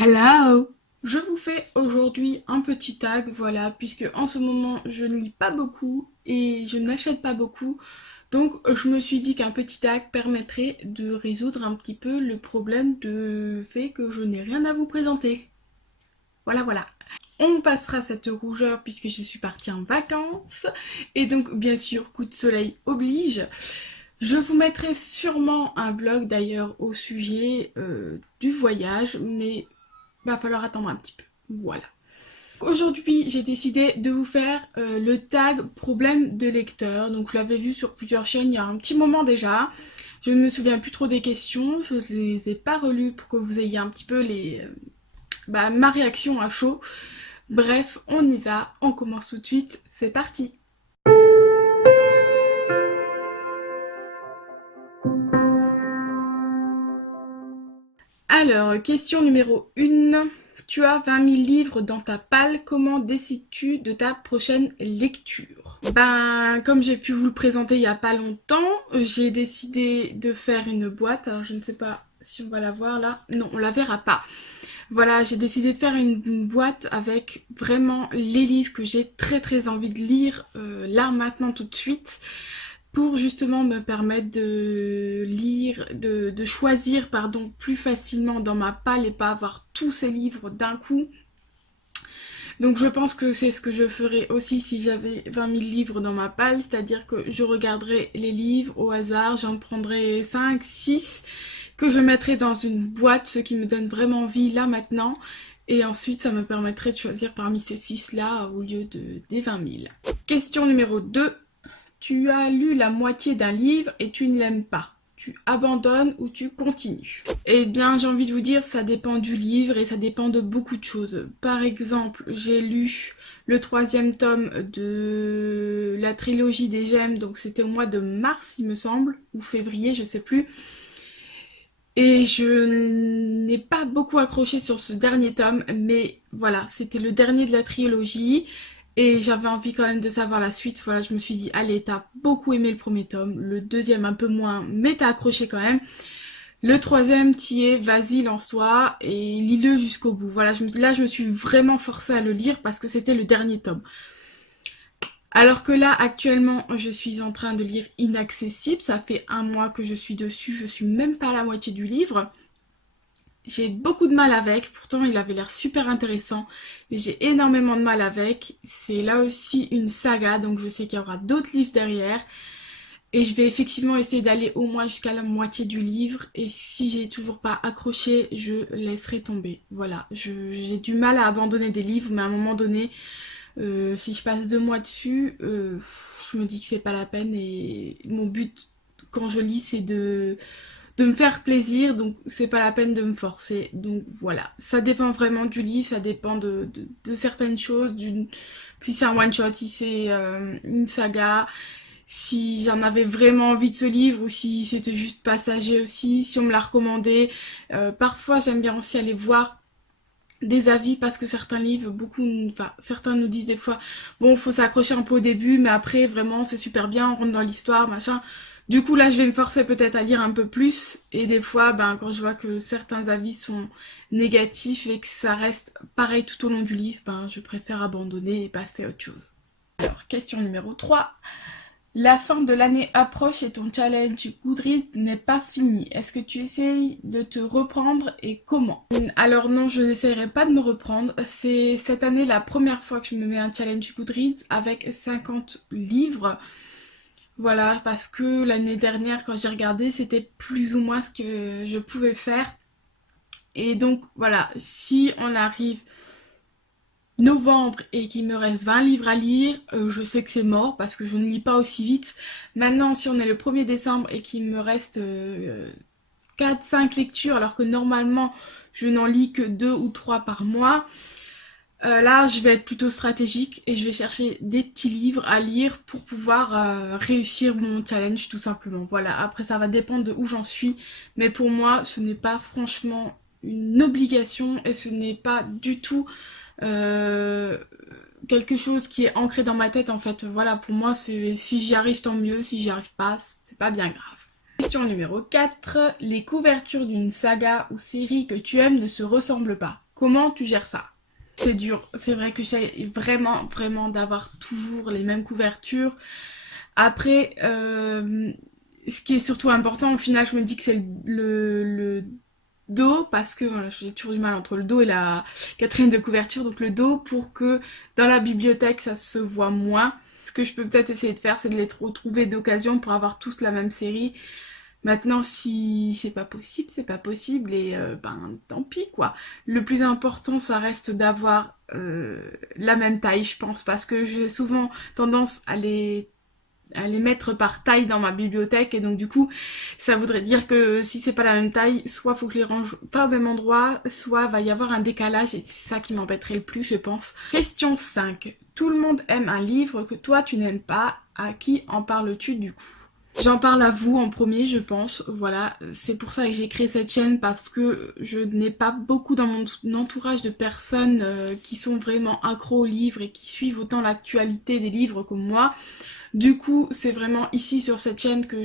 Hello! Je vous fais aujourd'hui un petit tag, voilà, puisque en ce moment je ne lis pas beaucoup et je n'achète pas beaucoup. Donc je me suis dit qu'un petit tag permettrait de résoudre un petit peu le problème de fait que je n'ai rien à vous présenter. Voilà, voilà. On passera cette rougeur puisque je suis partie en vacances. Et donc bien sûr, coup de soleil oblige. Je vous mettrai sûrement un vlog d'ailleurs au sujet du voyage, mais va falloir attendre un petit peu. Voilà. Aujourd'hui, j'ai décidé de vous faire le tag problème de lecteur. Donc, je l'avais vu sur plusieurs chaînes il y a un petit moment déjà. Je ne me souviens plus trop des questions. Je ne les ai pas relues pour que vous ayez un petit peu ma réaction à chaud. Bref, on y va. On commence tout de suite. C'est parti. Alors, question numéro 1. Tu as 20 000 livres dans ta palle, comment décides-tu de ta prochaine lecture? Ben, comme j'ai pu vous le présenter il y a pas longtemps, j'ai décidé de faire une boîte. Alors, je ne sais pas si on va la voir là. Non, on la verra pas. Voilà, j'ai décidé de faire une boîte avec vraiment les livres que j'ai très envie de lire là, maintenant, tout de suite, pour justement me permettre de lire, de choisir pardon, plus facilement dans ma palle et pas avoir tous ces livres d'un coup. Donc je pense que c'est ce que je ferais aussi si j'avais 20 000 livres dans ma palle, c'est-à-dire que je regarderais les livres au hasard, j'en prendrais 5, 6, que je mettrais dans une boîte, ce qui me donne vraiment envie là maintenant, et ensuite ça me permettrait de choisir parmi ces 6 là au lieu des 20 000. Question numéro 2. Tu as lu la moitié d'un livre et tu ne l'aimes pas. Tu abandonnes ou tu continues? Eh bien, j'ai envie de vous dire, ça dépend du livre et ça dépend de beaucoup de choses. Par exemple, j'ai lu le 3e tome de la trilogie des Gemmes, donc c'était au mois de mars, il me semble, ou février, je sais plus. Et je n'ai pas beaucoup accroché sur ce dernier tome, mais voilà, c'était le dernier de la trilogie. Et j'avais envie quand même de savoir la suite. Voilà, je me suis dit, allez, t'as beaucoup aimé le premier tome, le deuxième un peu moins, mais t'as accroché quand même. Le 3e, t'y es, vas-y, lance-toi et lis-le jusqu'au bout. Voilà, là, je me suis vraiment forcée à le lire parce que c'était le dernier tome. Alors que là, actuellement, je suis en train de lire Inaccessible. Ça fait un mois que je suis dessus, je suis même pas à la moitié du livre. J'ai beaucoup de mal avec, pourtant il avait l'air super intéressant, mais j'ai énormément de mal avec. C'est là aussi une saga, donc je sais qu'il y aura d'autres livres derrière. Et je vais effectivement essayer d'aller au moins jusqu'à la moitié du livre. Et si j'ai toujours pas accroché, je laisserai tomber. Voilà, j'ai du mal à abandonner des livres, mais à un moment donné, si je passe 2 mois dessus, je me dis que c'est pas la peine. Et mon but quand je lis, c'est de me faire plaisir, donc c'est pas la peine de me forcer. Donc voilà, ça dépend vraiment du livre, ça dépend de certaines choses, si c'est un one-shot, si c'est une saga, si j'en avais vraiment envie de ce livre ou si c'était juste passager aussi, si on me l'a recommandé. Parfois j'aime bien aussi aller voir des avis parce que certains livres, certains nous disent des fois, bon, faut s'accrocher un peu au début, mais après, vraiment, c'est super bien, on rentre dans l'histoire, machin. Du coup, là, je vais me forcer peut-être à lire un peu plus, et des fois, quand je vois que certains avis sont négatifs et que ça reste pareil tout au long du livre, je préfère abandonner et passer à autre chose. Alors, question numéro 3. La fin de l'année approche et ton challenge Goodreads n'est pas fini. Est-ce que tu essayes de te reprendre et comment? Alors non, je n'essaierai pas de me reprendre. C'est cette année la première fois que je me mets un challenge Goodreads avec 50 livres. Voilà, parce que l'année dernière, quand j'ai regardé, c'était plus ou moins ce que je pouvais faire. Et donc voilà, si on arrive novembre et qu'il me reste 20 livres à lire, je sais que c'est mort parce que je ne lis pas aussi vite. Maintenant, si on est le 1er décembre et qu'il me reste 4-5 lectures alors que normalement je n'en lis que 2 ou 3 par mois, là je vais être plutôt stratégique et je vais chercher des petits livres à lire pour pouvoir réussir mon challenge tout simplement. Voilà, après ça va dépendre de où j'en suis, mais pour moi ce n'est pas franchement une obligation et ce n'est pas du tout euh, quelque chose qui est ancré dans ma tête en fait. Voilà, pour moi, si j'y arrive tant mieux, si j'y arrive pas, c'est pas bien grave. Question numéro 4. Les couvertures d'une saga ou série que tu aimes ne se ressemblent pas. Comment tu gères ça? C'est dur, c'est vrai que j'essaie vraiment d'avoir toujours les mêmes couvertures. Après, ce qui est surtout important, au final, je me dis que c'est le dos, parce que voilà, j'ai toujours du mal entre le dos et la quatrième de couverture, donc le dos, pour que dans la bibliothèque, ça se voit moins. Ce que je peux peut-être essayer de faire, c'est de les retrouver d'occasion pour avoir tous la même série. Maintenant, si c'est pas possible, c'est pas possible, et ben tant pis quoi. Le plus important, ça reste d'avoir la même taille, je pense, parce que j'ai souvent tendance à les mettre par taille dans ma bibliothèque, et donc du coup ça voudrait dire que si c'est pas la même taille, soit faut que je les range pas au même endroit, soit va y avoir un décalage, et c'est ça qui m'embêterait le plus, je pense. Question 5. Tout le monde aime un livre que toi tu n'aimes pas, à qui en parles-tu du coup? J'en parle à vous en premier, je pense, voilà, c'est pour ça que j'ai créé cette chaîne, parce que je n'ai pas beaucoup dans mon entourage de personnes qui sont vraiment accros aux livres et qui suivent autant l'actualité des livres que moi. Du coup, c'est vraiment ici sur cette chaîne que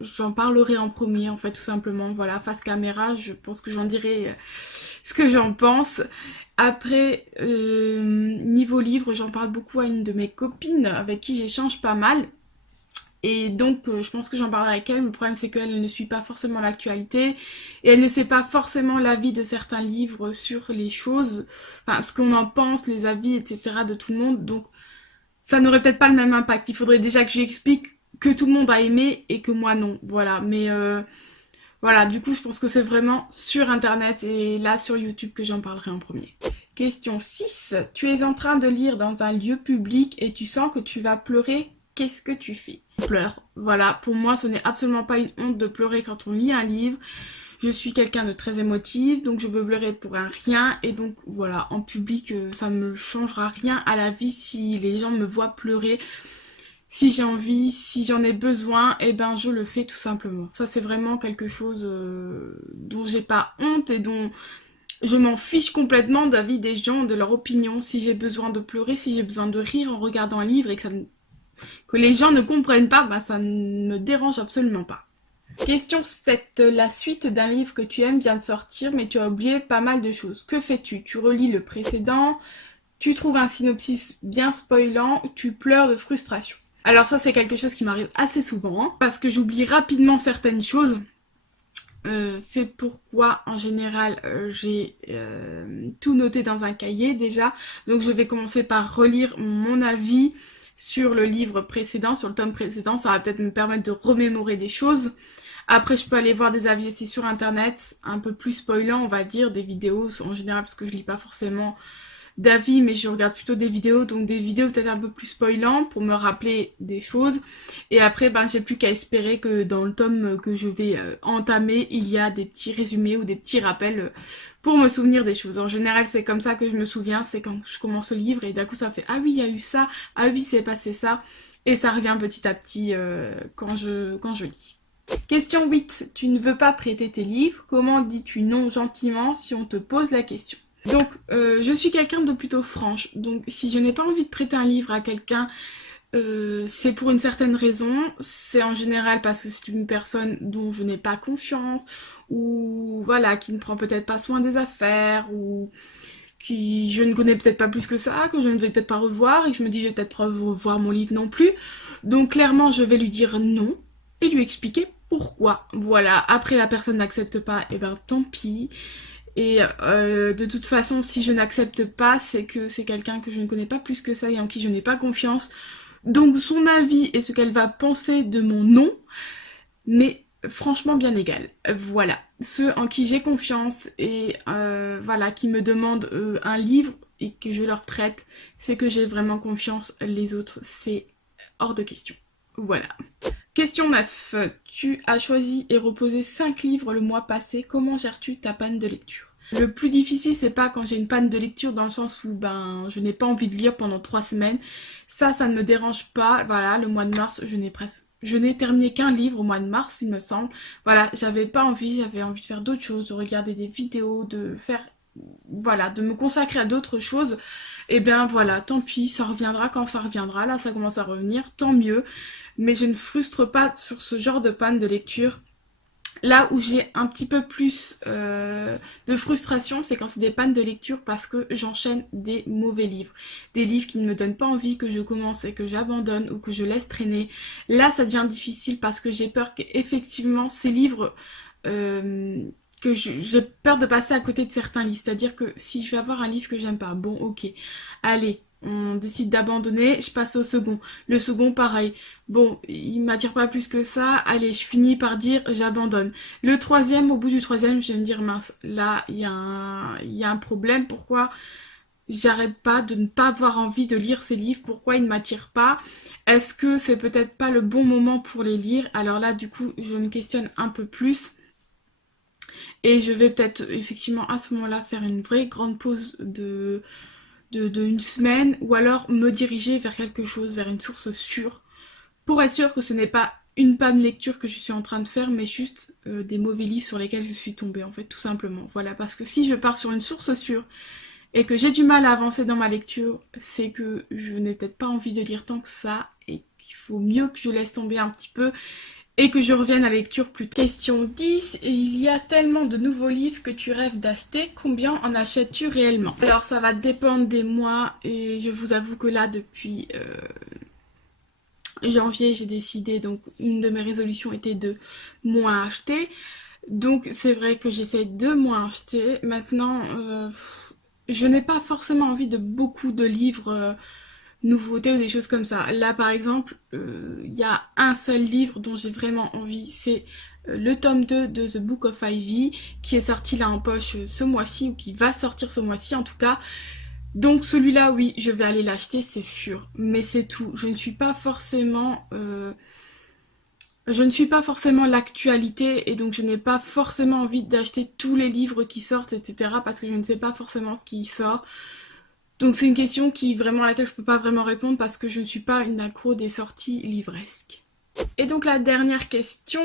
j'en parlerai en premier, en fait, tout simplement. Voilà, face caméra, je pense que j'en dirai ce que j'en pense. Après, niveau livre, j'en parle beaucoup à une de mes copines avec qui j'échange pas mal. Et donc, je pense que j'en parlerai avec elle. Le problème, c'est qu'elle ne suit pas forcément l'actualité. Et elle ne sait pas forcément l'avis de certains livres sur les choses. Enfin, ce qu'on en pense, les avis, etc. de tout le monde. Donc, ça n'aurait peut-être pas le même impact. Il faudrait déjà que je lui explique que tout le monde a aimé et que moi non. Voilà, mais voilà, du coup je pense que c'est vraiment sur internet et là sur YouTube que j'en parlerai en premier. Question 6. Tu es en train de lire dans un lieu public et tu sens que tu vas pleurer, qu'est-ce que tu fais? Je pleure. Voilà, pour moi ce n'est absolument pas une honte de pleurer quand on lit un livre. Je suis quelqu'un de très émotif, donc je peux pleurer pour un rien, et donc voilà, en public, ça me changera rien à la vie si les gens me voient pleurer. Si j'ai envie, si j'en ai besoin, et ben je le fais tout simplement. Ça c'est vraiment quelque chose dont j'ai pas honte et dont je m'en fiche complètement de l'avis des gens, de leur opinion. Si j'ai besoin de pleurer, si j'ai besoin de rire en regardant un livre et que les gens ne comprennent pas, ben ça ne me dérange absolument pas. Question 7. La suite d'un livre que tu aimes vient de sortir, mais tu as oublié pas mal de choses. Que fais-tu? Tu relis le précédent, tu trouves un synopsis bien spoilant, tu pleures de frustration. Alors ça, c'est quelque chose qui m'arrive assez souvent, hein, parce que j'oublie rapidement certaines choses. C'est pourquoi, en général, j'ai tout noté dans un cahier déjà. Donc je vais commencer par relire mon avis sur le livre précédent, sur le tome précédent. Ça va peut-être me permettre de remémorer des choses. Après, je peux aller voir des avis aussi sur internet, un peu plus spoilants, on va dire, des vidéos en général, parce que je lis pas forcément d'avis, mais je regarde plutôt des vidéos, donc des vidéos peut-être un peu plus spoilantes pour me rappeler des choses. Et après, ben, j'ai plus qu'à espérer que dans le tome que je vais entamer, il y a des petits résumés ou des petits rappels pour me souvenir des choses. En général, c'est comme ça que je me souviens, c'est quand je commence le livre et d'un coup ça fait « Ah oui, il y a eu ça, ah oui, c'est passé ça », et ça revient petit à petit quand je lis. Question 8. Tu ne veux pas prêter tes livres. Comment dis-tu non gentiment si on te pose la question? Donc, je suis quelqu'un de plutôt franche. Donc, si je n'ai pas envie de prêter un livre à quelqu'un, c'est pour une certaine raison. C'est en général parce que c'est une personne dont je n'ai pas confiance, ou voilà, qui ne prend peut-être pas soin des affaires, ou qui je ne connais peut-être pas plus que ça, que je ne vais peut-être pas revoir, et que je me dis je vais peut-être pas revoir mon livre non plus. Donc, clairement, je vais lui dire non et lui expliquer pourquoi. Voilà, après la personne n'accepte pas, et ben tant pis. Et de toute façon, si je n'accepte pas, c'est que c'est quelqu'un que je ne connais pas plus que ça et en qui je n'ai pas confiance. Donc son avis et ce qu'elle va penser de mon non, mais franchement bien égal. Voilà, ceux en qui j'ai confiance et voilà, qui me demandent un livre et que je leur prête, c'est que j'ai vraiment confiance. Les autres, c'est hors de question. Voilà. Question 9. Tu as choisi et reposé 5 livres le mois passé. Comment gères-tu ta panne de lecture? Le plus difficile, c'est pas quand j'ai une panne de lecture dans le sens où ben je n'ai pas envie de lire pendant 3 semaines. Ça ne me dérange pas. Voilà, le mois de mars, je n'ai terminé qu'un livre au mois de mars, il me semble. Voilà, j'avais envie de faire d'autres choses, de regarder des vidéos, voilà, de me consacrer à d'autres choses. Et bien voilà, tant pis, ça reviendra quand ça reviendra. Là, ça commence à revenir, tant mieux. Mais je ne frustre pas sur ce genre de panne de lecture. Là où j'ai un petit peu plus de frustration, c'est quand c'est des pannes de lecture parce que j'enchaîne des mauvais livres. Des livres qui ne me donnent pas envie, que je commence et que j'abandonne ou que je laisse traîner. Là, ça devient difficile parce que j'ai peur qu'effectivement ces livres... j'ai peur de passer à côté de certains livres. C'est-à-dire que si je vais avoir un livre que j'aime pas, bon ok, allez, on décide d'abandonner, je passe au second. Le second, pareil. Bon, il m'attire pas plus que ça. Allez, je finis par dire j'abandonne. Le troisième, au bout du troisième, je vais me dire mince, là, il y a un problème. Pourquoi j'arrête pas de ne pas avoir envie de lire ces livres? Pourquoi ils ne m'attirent pas? Est-ce que c'est peut-être pas le bon moment pour les lire? Alors là, du coup, je me questionne un peu plus. Et je vais peut-être effectivement à ce moment-là faire une vraie grande pause de une semaine ou alors me diriger vers quelque chose, vers une source sûre pour être sûr que ce n'est pas une panne lecture que je suis en train de faire mais juste des mauvais livres sur lesquels je suis tombée en fait tout simplement. Voilà, parce que si je pars sur une source sûre et que j'ai du mal à avancer dans ma lecture, c'est que je n'ai peut-être pas envie de lire tant que ça et qu'il faut mieux que je laisse tomber un petit peu et que je revienne à la lecture plus tard. Question 10. Il y a tellement de nouveaux livres que tu rêves d'acheter. Combien en achètes-tu réellement? Alors ça va dépendre des mois et je vous avoue que là depuis janvier j'ai décidé, donc une de mes résolutions était de moins acheter. Donc c'est vrai que j'essaie de moins acheter. Maintenant je n'ai pas forcément envie de beaucoup de livres nouveautés ou des choses comme ça. Là par exemple, il y a un seul livre dont j'ai vraiment envie, c'est le tome 2 de The Book of Ivy qui est sorti là en poche ce mois-ci ou qui va sortir ce mois-ci en tout cas. Donc celui-là, oui, je vais aller l'acheter, c'est sûr. Mais c'est tout. Je ne suis pas forcément... je ne suis pas forcément l'actualité et donc je n'ai pas forcément envie d'acheter tous les livres qui sortent, etc. parce que je ne sais pas forcément ce qui sort. Donc c'est une question qui vraiment à laquelle je peux pas vraiment répondre parce que je ne suis pas une accro des sorties livresques. Et donc la dernière question,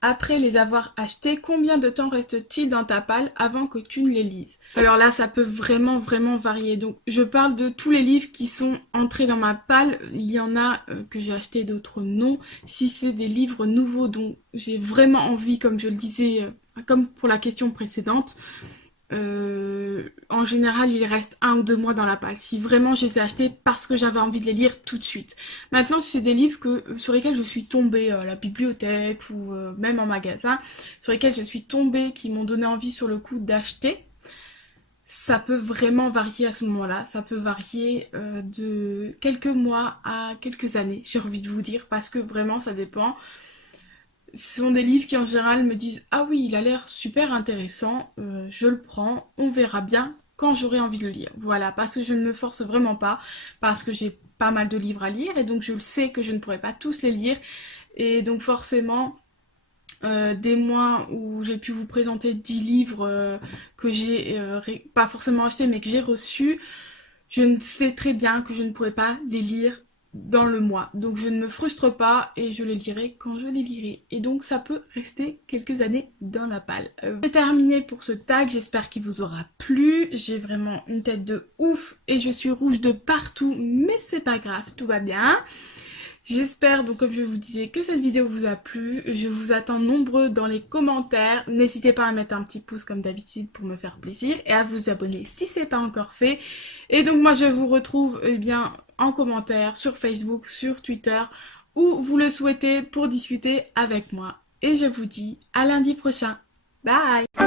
après les avoir achetés, combien de temps reste-t-il dans ta palle avant que tu ne les lises? Alors là ça peut vraiment varier. Donc je parle de tous les livres qui sont entrés dans ma palle. Il y en a que j'ai acheté, d'autres non. Si c'est des livres nouveaux dont j'ai vraiment envie, comme je le disais, comme pour la question précédente, en général il reste 1 ou 2 mois dans la palle si vraiment je les ai achetés parce que j'avais envie de les lire tout de suite. Maintenant si c'est des livres sur lesquels je suis tombée à la bibliothèque ou même en magasin, sur lesquels je suis tombée, qui m'ont donné envie sur le coup d'acheter, ça peut vraiment varier à ce moment-là. Ça peut varier de quelques mois à quelques années, j'ai envie de vous dire, parce que vraiment ça dépend. Ce sont des livres qui en général me disent « Ah oui, il a l'air super intéressant, je le prends, on verra bien quand j'aurai envie de le lire. » Voilà, parce que je ne me force vraiment pas, parce que j'ai pas mal de livres à lire et donc je le sais que je ne pourrai pas tous les lire. Et donc forcément, des mois où j'ai pu vous présenter 10 livres que j'ai pas forcément achetés mais que j'ai reçus, je sais très bien que je ne pourrai pas les lire dans le mois. Donc je ne me frustre pas et je les lirai quand je les lirai. Et donc ça peut rester quelques années dans la palle. C'est terminé pour ce tag, j'espère qu'il vous aura plu. J'ai vraiment une tête de ouf et je suis rouge de partout, mais c'est pas grave, tout va bien. J'espère donc comme je vous disais que cette vidéo vous a plu, je vous attends nombreux dans les commentaires, n'hésitez pas à mettre un petit pouce comme d'habitude pour me faire plaisir et à vous abonner si c'est pas encore fait. Et donc moi je vous retrouve bien en commentaire sur Facebook, sur Twitter, où vous le souhaitez pour discuter avec moi. Et je vous dis à lundi prochain. Bye!